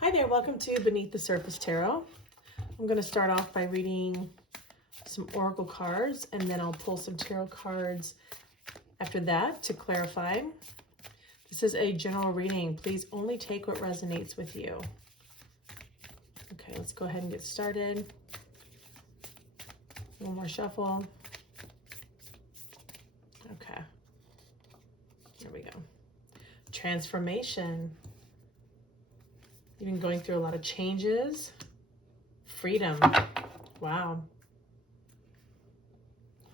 Hi there, welcome to Beneath the Surface Tarot. I'm going to start off by reading some oracle cards, and then I'll pull some tarot cards after that to clarify. This is a general reading. Please only take what resonates with you. Okay, let's go ahead and get started. One more shuffle. Okay, here we go. Transformation. You've been going through a lot of changes. Freedom. Wow.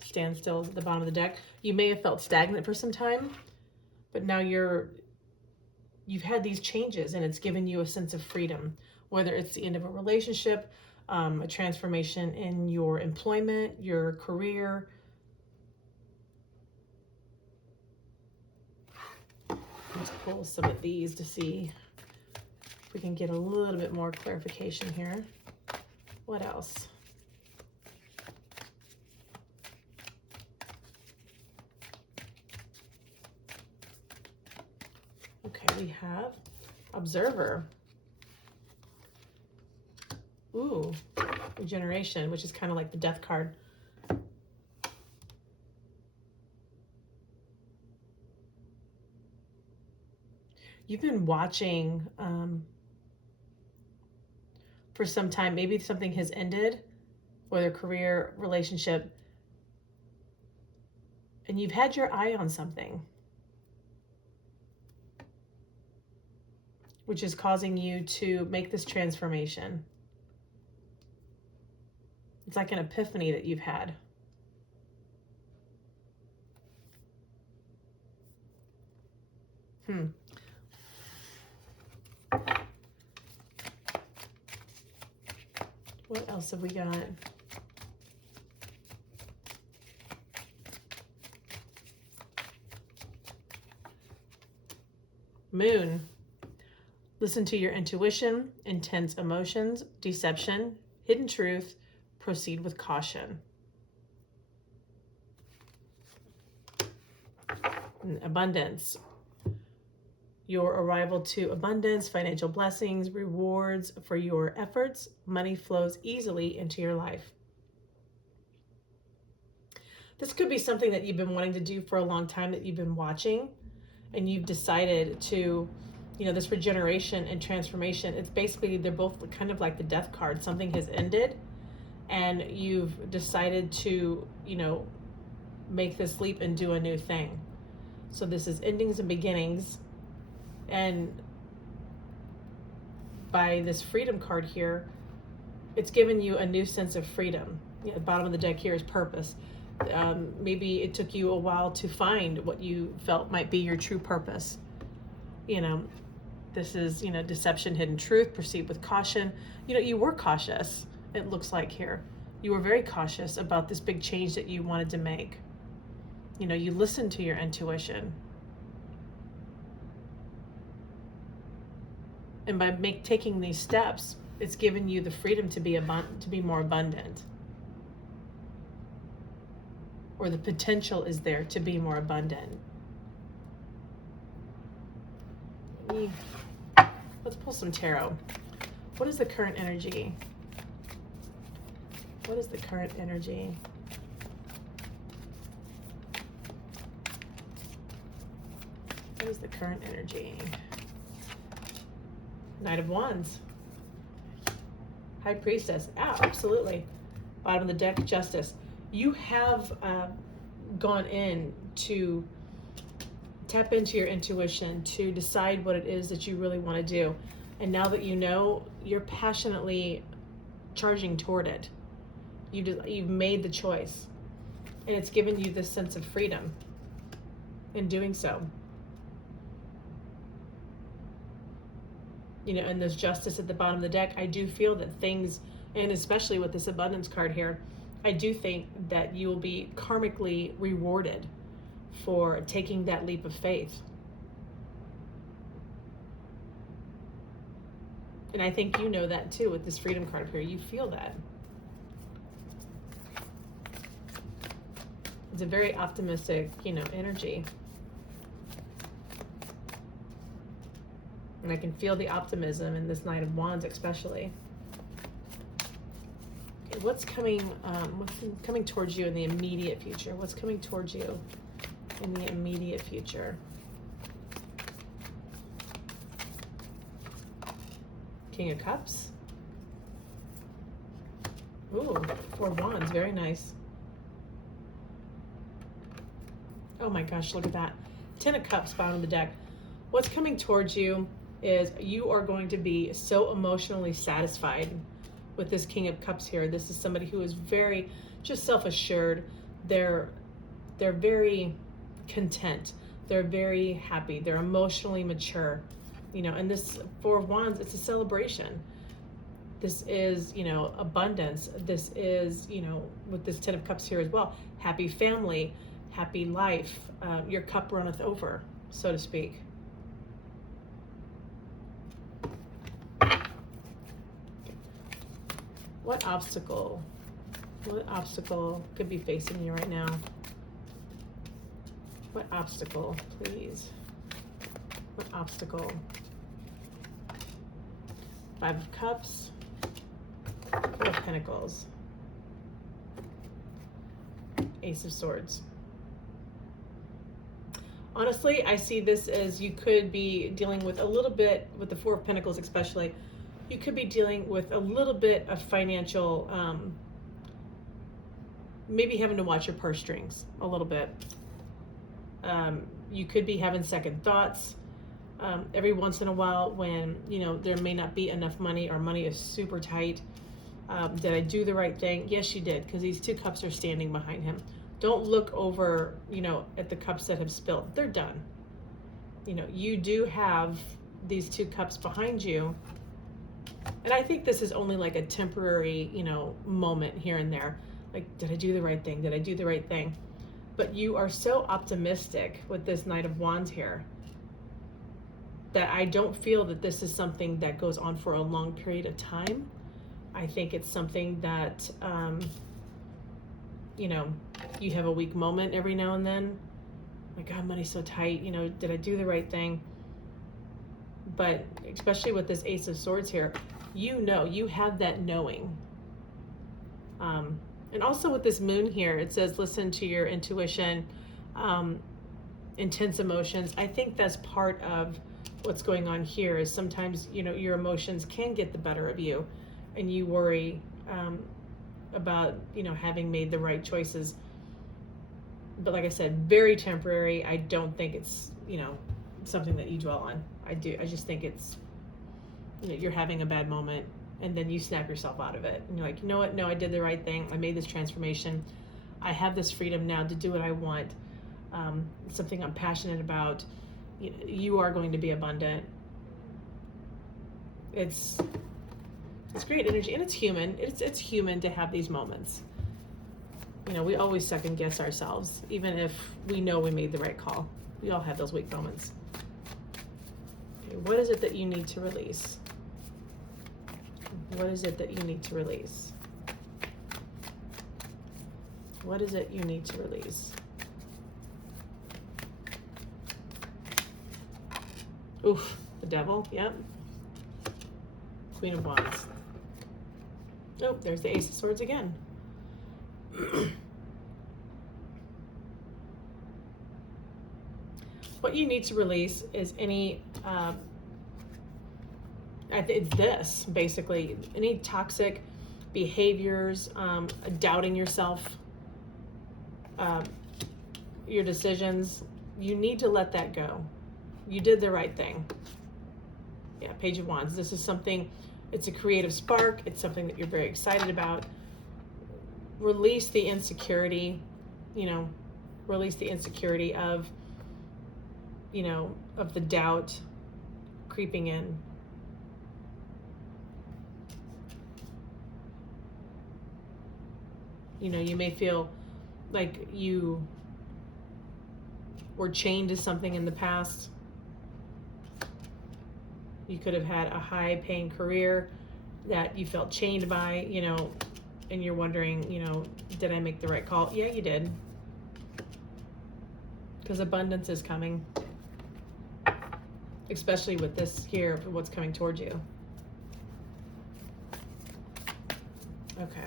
Stand still at the bottom of the deck. You may have felt stagnant for some time, but now you've had these changes and it's given you a sense of freedom, whether it's the end of a relationship, a transformation in your employment, your career. Let's pull some of these to see if we can get a little bit more clarification here. What else? Okay, we have Observer. Ooh, Regeneration, which is kind of like the Death card. You've been watching for some time. Maybe something has ended, whether career, relationship, and you've had your eye on something, which is causing you to make this transformation. It's like an epiphany that you've had. What else have we got? Moon. Listen to your intuition, intense emotions, deception, hidden truth. Proceed with caution. Abundance. Your arrival to abundance, financial blessings, rewards for your efforts. Money flows easily into your life. This could be something that you've been wanting to do for a long time, that you've been watching, and you've decided to, this regeneration and transformation. It's basically, they're both kind of like the Death card. Something has ended and you've decided to, make this leap and do a new thing. So this is endings and beginnings. And by this Freedom card here, it's given you a new sense of freedom. The bottom of the deck here is purpose. Maybe it took you a while to find what you felt might be your true purpose. This is, deception, hidden truth, proceed with caution. You were cautious, it looks like here. You were very cautious about this big change that you wanted to make. You listened to your intuition. And by taking these steps, it's given you the freedom to be more abundant. Or the potential is there to be more abundant. Let's pull some tarot. What is the current energy? What is the current energy? What is the current energy? Knight of Wands. High Priestess. Absolutely. Bottom of the deck, Justice. You have gone in to tap into your intuition, to decide what it is that you really want to do. And now that you know, you're passionately charging toward it. You've made the choice. And it's given you this sense of freedom in doing so. And there's Justice at the bottom of the deck. I do feel that things, and especially with this Abundance card here, I do think that you will be karmically rewarded for taking that leap of faith. And I think you know that too with this Freedom card up here. You feel that. It's a very optimistic, energy. And I can feel the optimism in this Knight of Wands especially. Okay, what's coming towards you in the immediate future? What's coming towards you in the immediate future? King of Cups. Ooh, 4 of Wands, very nice. Oh my gosh, look at that. 10 of Cups bottom of the deck. What's coming towards you is you are going to be so emotionally satisfied with this King of Cups here. This is somebody who is very just self-assured. They're very content. They're very happy. They're emotionally mature. You know, and this 4 of Wands, it's a celebration. This is, you know, abundance. This is, you know, with this 10 of Cups here as well, happy family, happy life. Your cup runneth over, so to speak. What obstacle could be facing you right now? What obstacle, please? What obstacle? 5 of Cups, 4 of Pentacles, Ace of Swords. Honestly, I see this as you could be dealing with a little bit, with the 4 of Pentacles especially, you could be dealing with a little bit of financial, maybe having to watch your purse strings a little bit. You could be having second thoughts. Every once in a while when, you know, there may not be enough money or money is super tight. Did I do the right thing? Yes, you did, because these 2 cups are standing behind him. Don't look over, you know, at the cups that have spilled. They're done. You know, you do have these 2 cups behind you. And I think this is only like a temporary, you know, moment here and there. Like, did I do the right thing? Did I do the right thing? But you are so optimistic with this Knight of Wands here that I don't feel that this is something that goes on for a long period of time. I think it's something that, you know, you have a weak moment every now and then. My God, money's so tight. You know, did I do the right thing? But especially with this Ace of Swords here, you know, you have that knowing. And also with this moon here, it says, listen to your intuition, intense emotions. I think that's part of what's going on here is sometimes, you know, your emotions can get the better of you and you worry about, you know, having made the right choices. But like I said, very temporary. I don't think it's, you know, something that you dwell on. I just think it's, you know, you're having a bad moment and then you snap yourself out of it. And you're like, you know what? No, I did the right thing. I made this transformation. I have this freedom now to do what I want. It's something I'm passionate about. You are going to be abundant. It's great energy, and it's human. It's human to have these moments. You know, we always second guess ourselves, even if we know we made the right call. We all have those weak moments. Okay, what is it that you need to release? What is it that you need to release? What is it you need to release? Oof, the Devil, yep. Queen of Wands. Oh, there's the Ace of Swords again. What you need to release is any, it's this, basically, any toxic behaviors, doubting yourself, your decisions. You need to let that go. You did the right thing. Yeah, Page of Wands. This is something, it's a creative spark. It's something that you're very excited about. Release the insecurity, you know, release the insecurity of, you know, of the doubt creeping in. You know, you may feel like you were chained to something in the past. You could have had a high-paying career that you felt chained by, you know, and you're wondering, you know, did I make the right call? Yeah, you did. Because abundance is coming. especially with this here, what's coming towards you. Okay.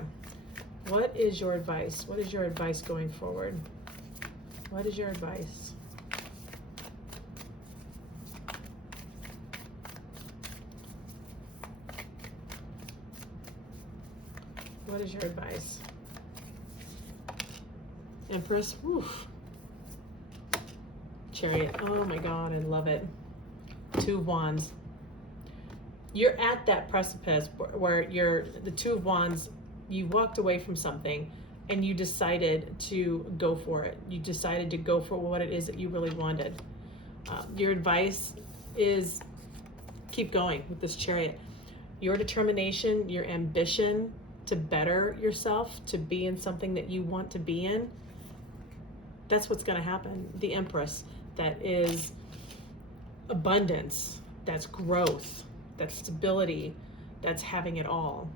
What is your advice? What is your advice going forward? What is your advice? What is your advice? Empress. Woof. Chariot. Oh my God, I love it. Two of Wands. You're at that precipice where the Two of Wands, you walked away from something and you decided to go for it. You decided to go for what it is that you really wanted. Your advice is keep going with this Chariot. Your determination, your ambition to better yourself, to be in something that you want to be in, that's what's going to happen. The Empress, that is abundance, that's growth, that's stability, that's having it all.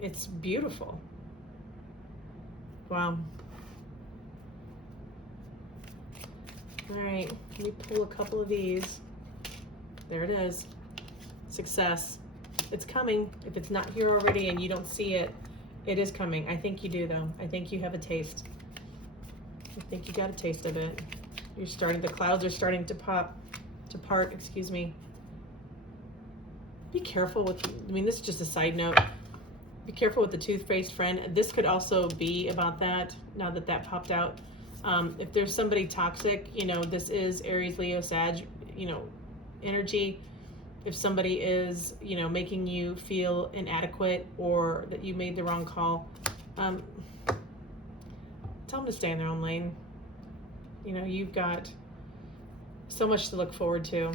It's beautiful. Wow. All right, let me pull a couple of these. There it is. Success. It's coming. If it's not here already and you don't see it, it is coming. I think you do, though. I think you have a taste. I think you got a taste of it. You're starting, the clouds are starting to part, excuse me. Be careful with, I mean, this is just a side note. Be careful with the toothpaste friend. This could also be about that, now that that popped out. If there's somebody toxic, you know, this is Aries, Leo, Sag, you know, energy. If somebody is, you know, making you feel inadequate or that you made the wrong call, tell them to stay in their own lane. You know, you've got so much to look forward to.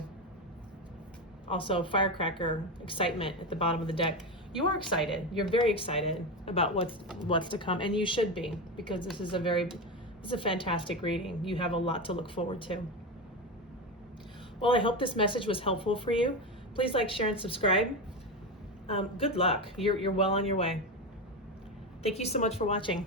Also, firecracker, excitement at the bottom of the deck. You are excited. You're very excited about what's to come, and you should be, because this is a fantastic reading. You have a lot to look forward to. Well, I hope this message was helpful for you. Please like, share, and subscribe. Good luck. You're well on your way. Thank you so much for watching.